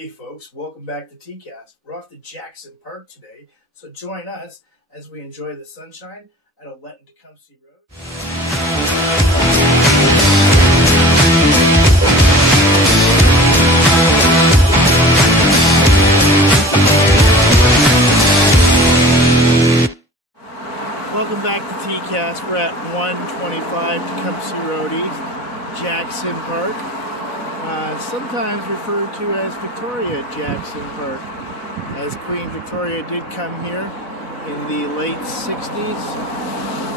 Hey folks, welcome back to TCast. We're off to Jackson Park today, so join us as we enjoy the sunshine at Heighten Road. Welcome back to TCast. We're at 125 Tecumseh Road East, Jackson Park. Sometimes referred to as Victoria Jackson Park, as Queen Victoria did come here in the late 60s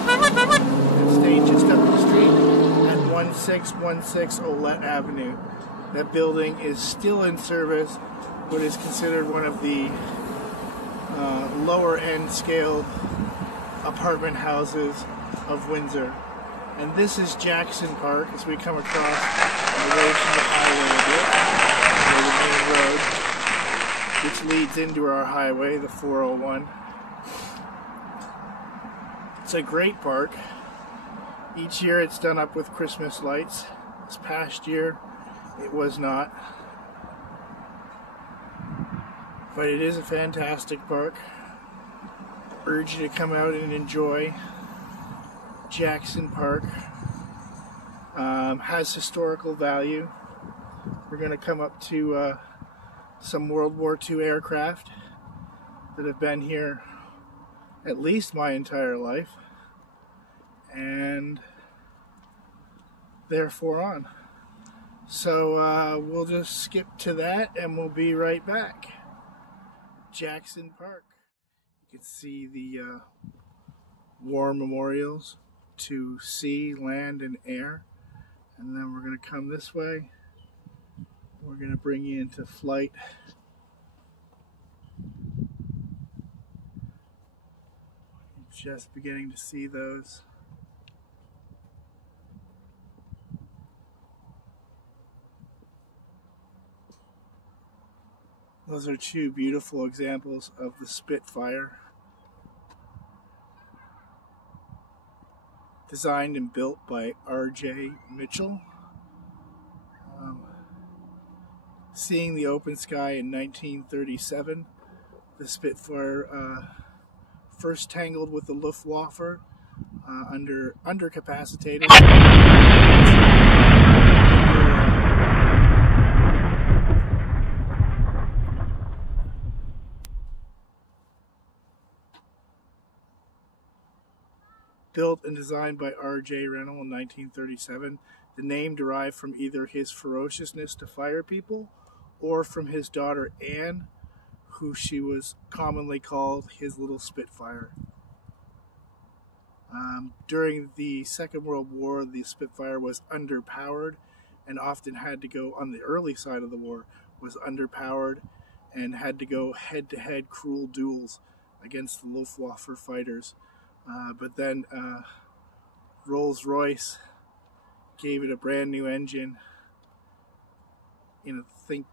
and stayed just up the street at 1616 Olette Avenue. That building is still in service, but is considered one of the lower end scale apartment houses of Windsor. And this is Jackson Park as we come across away from the highway a bit, the main road, which leads into our highway, the 401. It's a great park. Each year it's done up with Christmas lights. This past year it was not. But it is a fantastic park. Urge you to come out and enjoy. Jackson Park has historical value. We're going to come up to some World War II aircraft that have been here at least my entire life, and therefore on. So we'll just skip to that and we'll be right back. Jackson Park. You can see the war memorials to sea, land, and air. And then we're going to come this way. We're going to bring you into flight. Just beginning to see those. Those are two beautiful examples of the Spitfire. Designed and built by R.J. Mitchell. Seeing the open sky in 1937, the Spitfire first tangled with the Luftwaffe undercapacitated. Built and designed by R.J. Rennell in 1937, the name derived from either his ferociousness to fire people or from his daughter Anne, who she was commonly called his little Spitfire. During the Second World War, the Spitfire was underpowered and often had to go, on the early side of the war, was underpowered and had to go head-to-head cruel duels against the Luftwaffe fighters. But then Rolls-Royce gave it a brand new engine in, I think,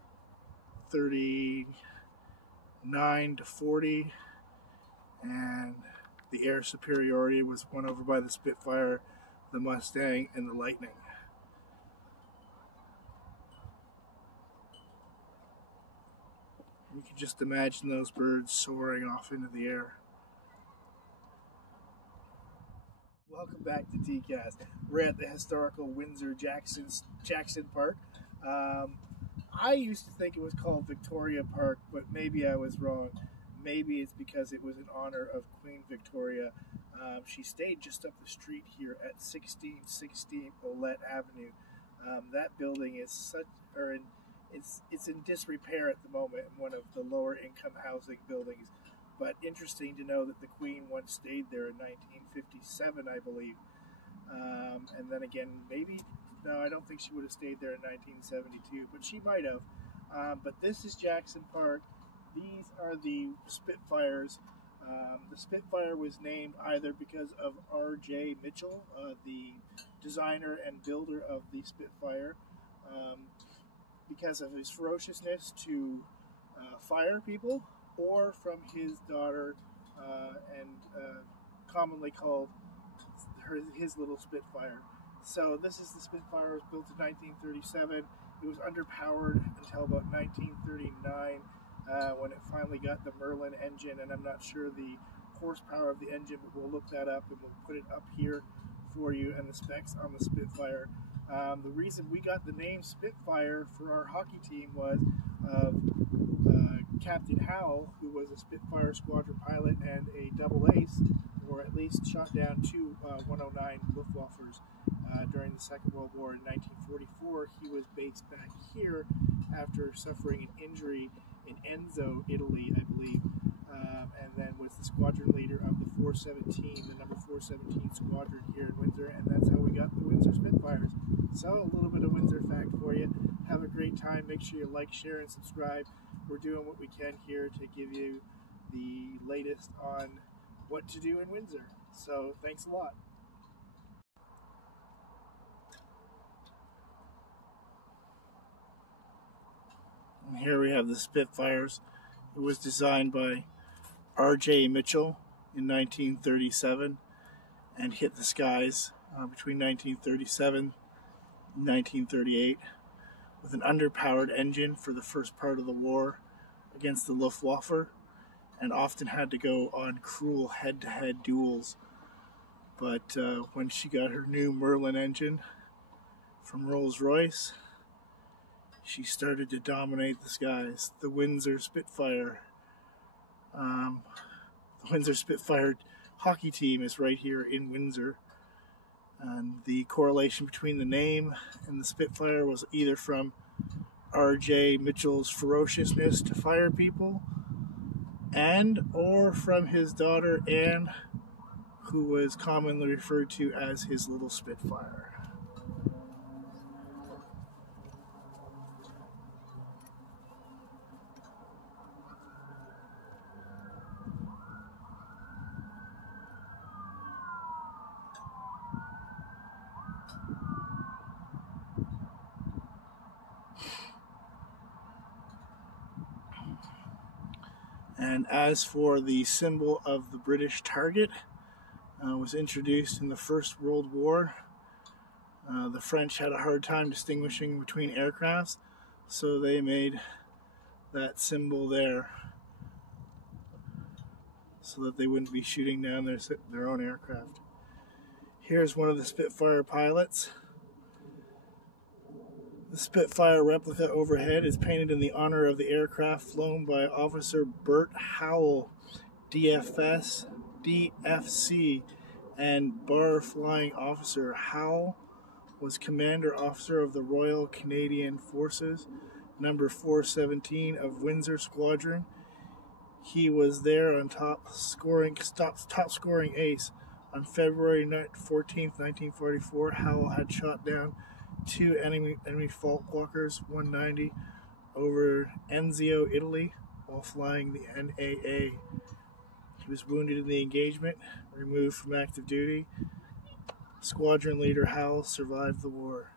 39 to 40, and the air superiority was won over by the Spitfire, the Mustang, and the Lightning. You can just imagine those birds soaring off into the air. Welcome back to TCast. We're at the historical Windsor Jackson Park. I used to think it was called Victoria Park, but maybe I was wrong. Maybe it's because it was in honor of Queen Victoria. She stayed just up the street here at 1616 Olette Avenue. That building is it's in disrepair at the moment, in one of the lower income housing buildings. But interesting to know that the Queen once stayed there in 1957, I believe. And then again, no, I don't think she would have stayed there in 1972, but she might have. But this is Jackson Park. These are the Spitfires. The Spitfire was named either because of R.J. Mitchell, the designer and builder of the Spitfire, because of his ferociousness to fire people, or from his daughter, and commonly called his little Spitfire. So this is the Spitfire. It was built in 1937. It was underpowered until about 1939, when it finally got the Merlin engine, and I'm not sure the horsepower of the engine, but we'll look that up and we'll put it up here for you, and the specs on the Spitfire. The reason we got the name Spitfire for our hockey team was Captain Howell, who was a Spitfire squadron pilot and a double ace, or at least shot down two 109 Luftwaffes during the Second World War in 1944. He was based back here after suffering an injury in Enzo, Italy, I believe, and then was the squadron leader of the 417, the number 417 squadron here in Windsor, and that's how we got the Windsor Spitfires. So a little bit of Windsor fact for you. Have a great time. Make sure you like, share, and subscribe. We're doing what we can here to give you the latest on what to do in Windsor. So thanks a lot. And here we have the Spitfires. It was designed by R.J. Mitchell in 1937 and hit the skies between 1937 and 1938 with an underpowered engine for the first part of the war against the Luftwaffe, and often had to go on cruel head-to-head duels. But when she got her new Merlin engine from Rolls-Royce, she started to dominate the skies. The Windsor Spitfire. The Windsor Spitfire hockey team is right here in Windsor. And the correlation between the name and the Spitfire was either from R.J. Mitchell's ferociousness to fire people, or from his daughter Anne, who was commonly referred to as his little Spitfire. And as for the symbol of the British target, was introduced in the First World War. The French had a hard time distinguishing between aircrafts, so they made that symbol there so that they wouldn't be shooting down their own aircraft. Here's one of the Spitfire pilots. The Spitfire replica overhead is painted in the honor of the aircraft flown by Officer Bert Howell, DFS, DFC, and Bar Flying Officer. Howell was Commander Officer of the Royal Canadian Forces, number 417 of Windsor Squadron. He was there on top scoring ace. On February 14th, 1944, Howell had shot down two enemy fault walkers 190 over Enzo, Italy, while flying the NAA. He was wounded in the engagement, removed from active duty. Squadron leader Howell survived the war.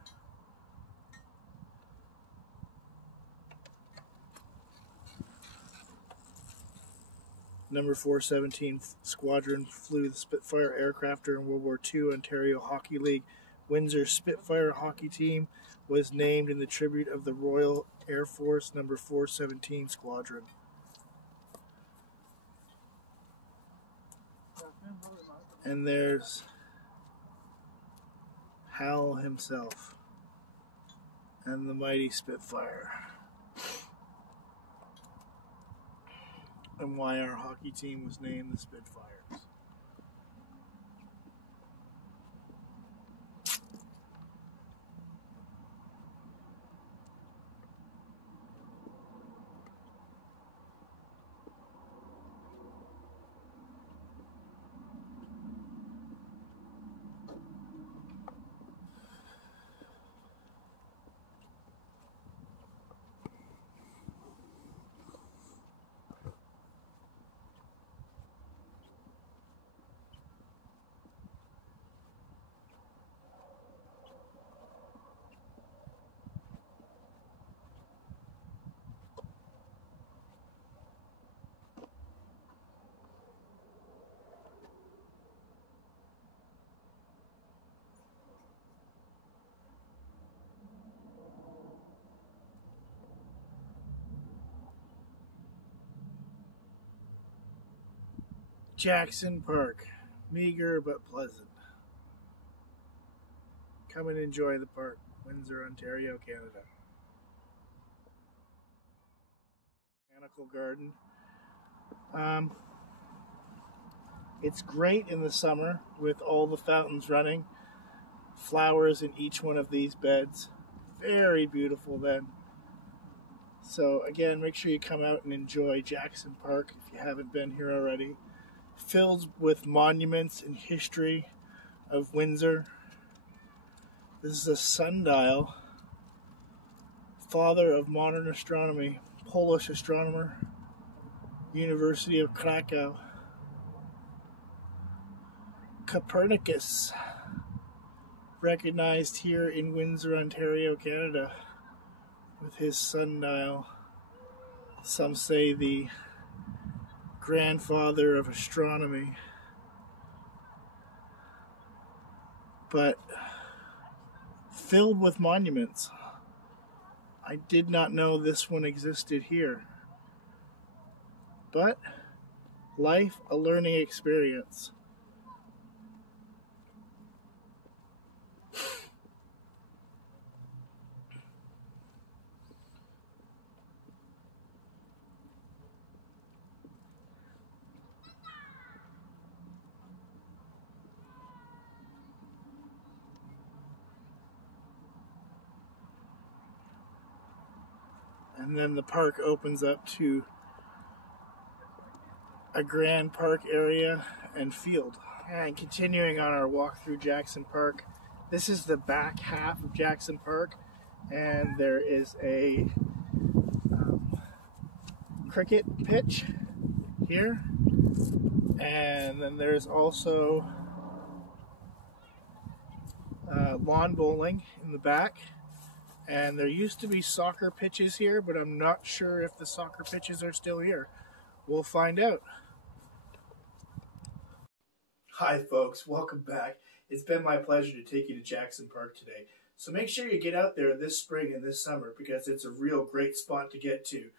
Number 417 Squadron flew the Spitfire aircraft during World War II. Ontario Hockey League Windsor Spitfire hockey team was named in the tribute of the Royal Air Force number 417 Squadron. And there's Howell himself and the mighty Spitfire, and why our hockey team was named the Spitfires. Jackson Park, meager but pleasant. Come and enjoy the park, Windsor, Ontario, Canada. Botanical garden. It's great in the summer with all the fountains running, flowers in each one of these beds. Very beautiful then. So again, make sure you come out and enjoy Jackson Park if you haven't been here already. Filled with monuments and history of Windsor. This is a sundial, father of modern astronomy, Polish astronomer, University of Krakow. Copernicus, recognized here in Windsor, Ontario, Canada, with his sundial. Some say the grandfather of astronomy. But filled with monuments. I did not know this one existed here. But life, a learning experience. And then the park opens up to a grand park area and field. And continuing on our walk through Jackson Park, this is the back half of Jackson Park, and there is a cricket pitch here, and then there's also lawn bowling in the back. And there used to be soccer pitches here, but I'm not sure if the soccer pitches are still here. We'll find out. Hi folks, welcome back. It's been my pleasure to take you to Jackson Park today. So make sure you get out there this spring and this summer because it's a real great spot to get to.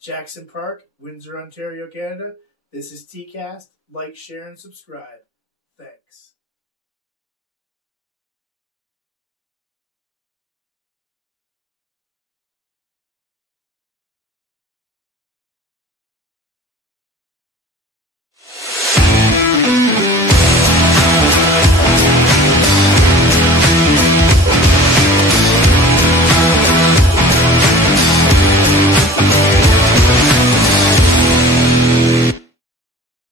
Jackson Park, Windsor, Ontario, Canada. This is TCast. Like, share, and subscribe. Thanks.